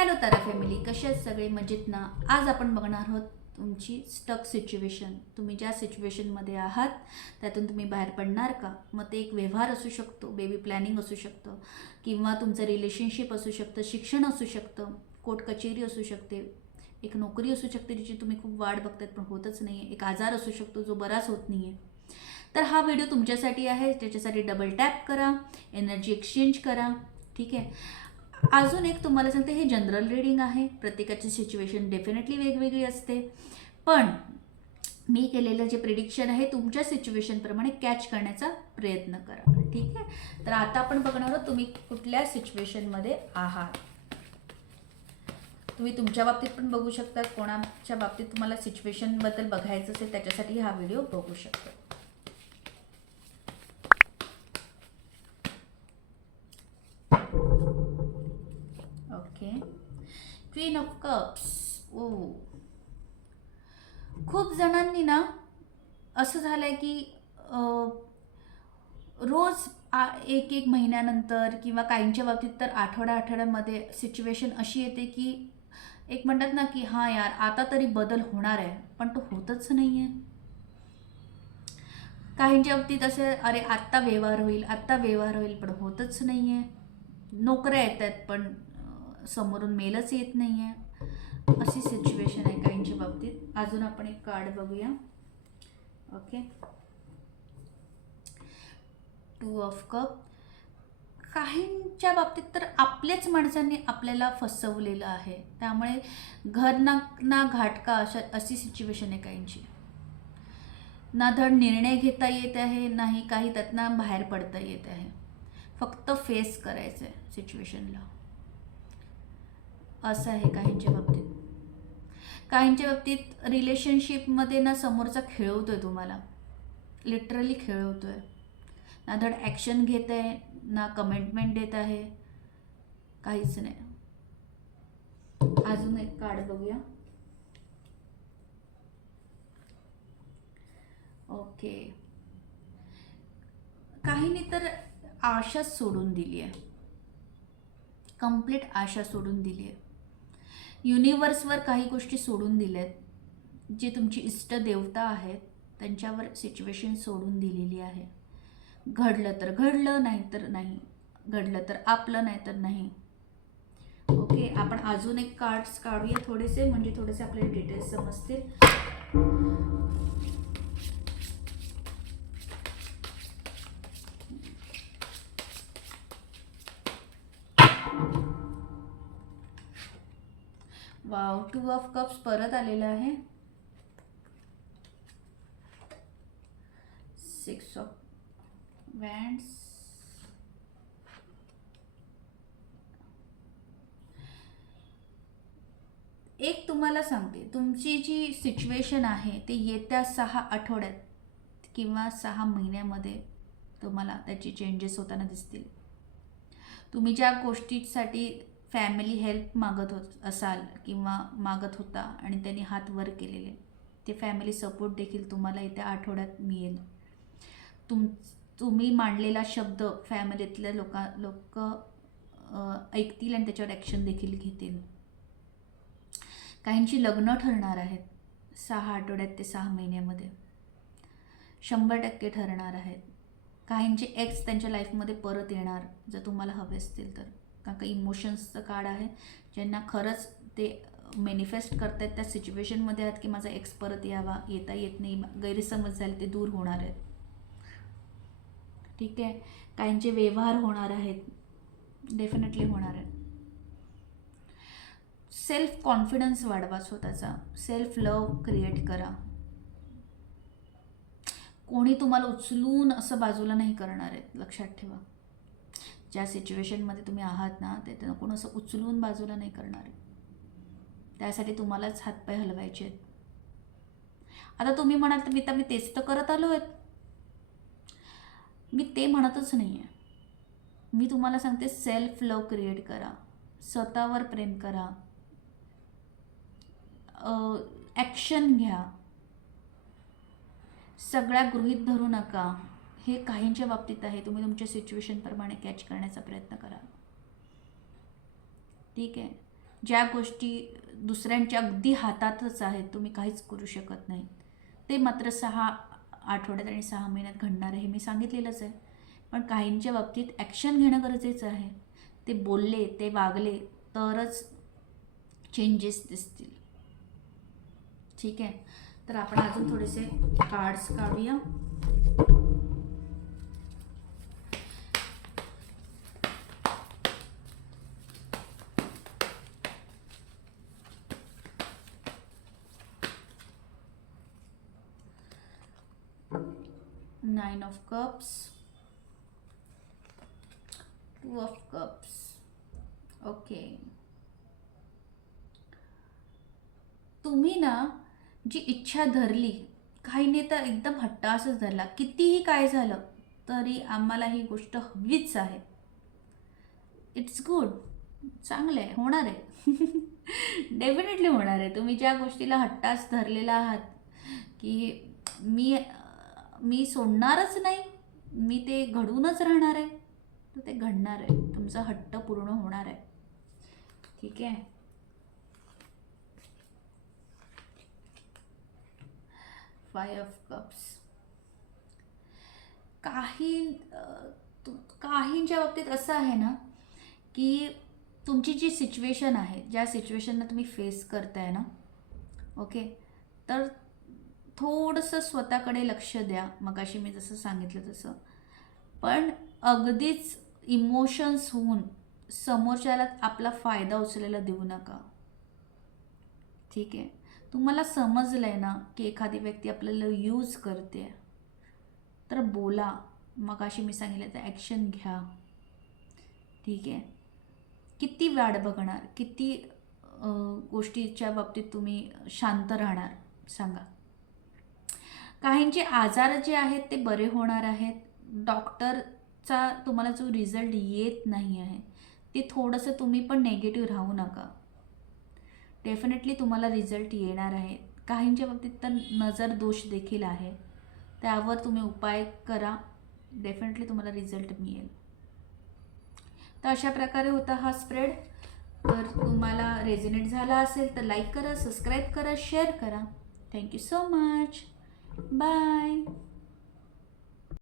Hello तारा family, कशा आहेत सगळे? मजेत ना? आज आपण बघणार आहोत तुमची स्टक सिच्युएशन. तुम्ही ज्या सिच्युएशनमध्ये आहात त्यातून तुम्ही बाहेर पडणार का? मग ते एक व्यवहार असू शकतो, बेबी प्लॅनिंग असू शकतं, किंवा तुमचं रिलेशनशिप असू शकतं, शिक्षण असू शकतं, कोर्ट कचेरी असू शकते, एक नोकरी असू शकते जिची तुम्ही खूप वाट बघतायत पण होतच नाही आहे, एक आजार असू शकतो जो बराच होत नाही आहे. तर हा व्हिडिओ तुमच्यासाठी आहे. त्याच्यासाठी डबल टॅप करा, एनर्जी एक्सचेंज करा. ठीक आहे. अजून एक तुम्हाला सांगते, हे जनरल रीडिंग आहे. प्रत्येकाची सिच्युएशन डेफिनेटली वेगवेगळी असते, पण मी केलेलं जे प्रिडिक्शन आहे तुमच्या सिच्युएशनप्रमाणे कॅच करण्याचा प्रयत्न करा. ठीक आहे. तर आता आपण बघणार आहोत तुम्ही कुठल्या सिच्युएशनमध्ये आहात. तुम्ही तुमच्या बाबतीत पण बघू शकता, कोणाच्या बाबतीत तुम्हाला सिच्युएशनबद्दल बघायचं असेल त्याच्यासाठी हा व्हिडिओ बघू शकता. ओके. Queen of cups. ओ, खूप जणांनी ना असं झालंय की रोज एक एक महिन्यानंतर किंवा काहींच्या बाबतीत तर आठवड्यामध्ये सिच्युएशन अशी येते की एक म्हणतात ना की हां यार आता तरी बदल होणार आहे, पण तो होतच नाही आहे. काहींच्या बाबतीत असं अरे आत्ता व्यवहार होईल, आत्ता व्यवहार होईल, पण होतच नाही आहे. नोकऱ्या येत आहेत पण समोरून मेलच येत नाही आहे. अशी सिच्युएशन आहे काहींच्या बाबतीत. अजून आपण एक कार्ड बघूया. ओके. 2 of cup. काहींच्या बाबतीत तर आपल्याच माणसांनी आपल्याला फसवलेलं आहे, त्यामुळे घर ना घाटका अशी सिच्युएशन आहे काहींची. ना धड निर्णय घेता येत आहे, नाही काही त्यातनं बाहेर पडता येत आहे. फक्त फेस करायचं आहे सिच्युएशनला, असं आहे काहींच्या बाबतीत. काहींच्या बाबतीत रिलेशनशिपमध्ये ना समोरचा खेळवतोय तुम्हाला, लिटरली खेळवतोय. ना धड ॲक्शन घेत आहे, ना कमिटमेंट देत आहे, काहीच नाही. अजून एक कार्ड बघूया. ओके. काहींनी तर आशा सोडून दिली आहे, कंप्लीट आशा सोडून दिली आहे. युनिवर्सवर काही गोष्टी सोडून दिल्यात. जे तुमची इष्ट देवता आहेत त्यांच्यावर सिच्युएशन सोडून दिलेली आहे. घडलं तर घडलं, नाही तर नाही. घडलं तर आपलं, नाही तर नाही. ओके. आपण अजून एक कार्ड्स काढूया थोडेसे, म्हणजे थोडेसे आपल्याला डिटेल्स समजतील. वाव, 2 ऑफ कप्स परत आलेलं आहे. 6 ऑफ वँड्स. एक तुम्हाला सांगते, तुमची जी सिच्युएशन आहे ती येत्या 6 आठवड्यात किंवा 6 महिन्यामध्ये तुम्हाला त्याची चेंजेस होताना दिसतील. तुम्ही ज्या गोष्टीसाठी फॅमिली हेल्प मागत असाल किंवा मागत होता आणि त्यांनी हात वर केलेले, ते फॅमिली सपोर्ट देखील तुम्हाला येत्या आठवड्यात मिळेल. तुम्ही मांडलेला शब्द फॅमिलीतले लोक ऐकतील आणि त्याच्यावर ॲक्शन देखील घेतील. काहींची लग्न ठरणार आहेत 6 आठवड्यात ते 6 महिन्यामध्ये, 100% ठरणार आहेत. काहींचे एक्स त्यांच्या लाईफमध्ये परत येणार जर तुम्हाला हवे असतील तर, कारण का इमोशन्सचं कार्ड आहे. ज्यांना खरंच ते मॅनिफेस्ट करतायत त्या सिच्युएशनमध्ये आहेत की माझा एक्स परत यावा, येता येत नाही, गैरसमज झाले ते दूर होणार आहेत. ठीक आहे. काहींचे व्यवहार होणार आहेत, डेफिनेटली होणार आहेत. सेल्फ कॉन्फिडन्स वाढवा, स्वतःचा सेल्फ लव्ह क्रिएट करा. कोणी तुम्हाला उचलून असं बाजूला नाही करणार आहे, लक्षात ठेवा. ज्या सिच्युएशनमध्ये तुम्ही आहात ना ते कोण असं उचलून बाजूला नाही करणार आहे. त्यासाठी तुम्हालाच हातपाय हलवायचे आहेत. आता तुम्ही म्हणाल तर मी तेच तर करत आलो आहेत. मी ते म्हणतच नाही आहे. मी तुम्हाला सांगते सेल्फ लव्ह क्रिएट करा, स्वतःवर प्रेम करा, ॲक्शन घ्या. सगळ्या गृहीत धरू नका. हे काहींच्या बाबतीत आहे. तुम्ही तुमच्या सिच्युएशनप्रमाणे कॅच करण्याचा प्रयत्न करा. ठीक आहे. ज्या गोष्टी दुसऱ्यांच्या अगदी हातातच आहेत, तुम्ही काहीच करू शकत नाही, ते मात्र 6 आठवड्यात आणि 6 महिन्यात घडणार आहे, हे मी सांगितलेलंच आहे. पण काहींच्या बाबतीत ॲक्शन घेणं गरजेचं आहे. ते बोलले, ते वागले तरच चेंजेस दिसतील. ठीक आहे, तर आपण अजून थोडेसे कार्ड्स काढूया. Nine of Cups, Two of Cups. Okay, तुम्ही ना जी इच्छा धरली, काहीने तर एकदम हट्टासच धरला, कितीही काय झालं तरी आम्हाला ही गोष्ट हवीच आहे. इट्स गुड, चांगलं आहे, होणार आहे. डेफिनेटली होणार आहे. तुम्ही ज्या गोष्टीला हट्टास धरलेला आहात की मी मी सोडणारच नाही, मी ते घडूनच राहणार आहे, तर ते घडणार आहे. तुमचा हट्ट पूर्ण होणार आहे. ठीक आहे. Five of cups. काहींच्या बाबतीत असं आहे ना की तुमची जी सिच्युएशन आहे, ज्या सिच्युएशनला तुम्ही फेस करताय ना, ओके, तर थोडंसं स्वतःकडे लक्ष द्या. मगाशी मी जसं सांगितलं तसं. पण अगदीच इमोशन्स होऊन समोरच्याला आपला फायदा उचलायला देऊ नका. ठीक आहे, तुम्हाला समजलं आहे ना की एखादी व्यक्ती आपल्याला यूज करते, तर बोला. मगाशी मी सांगितलं तर ॲक्शन घ्या. ठीक आहे, किती वाट बघणार, किती गोष्टीच्या बाबतीत तुम्ही शांत राहणार सांगा. काहींचे आजार जे आहेत ते बरे होणार आहेत. डॉक्टरचा तुम्हाला जो रिझल्ट येत नाही आहे ते थोडंसं तुम्ही पण नेगेटिव्ह राहू नका. डेफिनेटली तुम्हाला रिझल्ट येणार आहे. काहींच्या बाबतीत तर नजर दोष देखील आहे, त्यावर तुम्ही उपाय करा, डेफिनेटली तुम्हाला रिझल्ट मिळेल. तर अशा प्रकारे होता हा स्प्रेड. तर तुम्हाला रेझोनेट झाला असेल तर लाईक करा, सबस्क्राईब करा, शेअर करा. Thank you so much. बाय.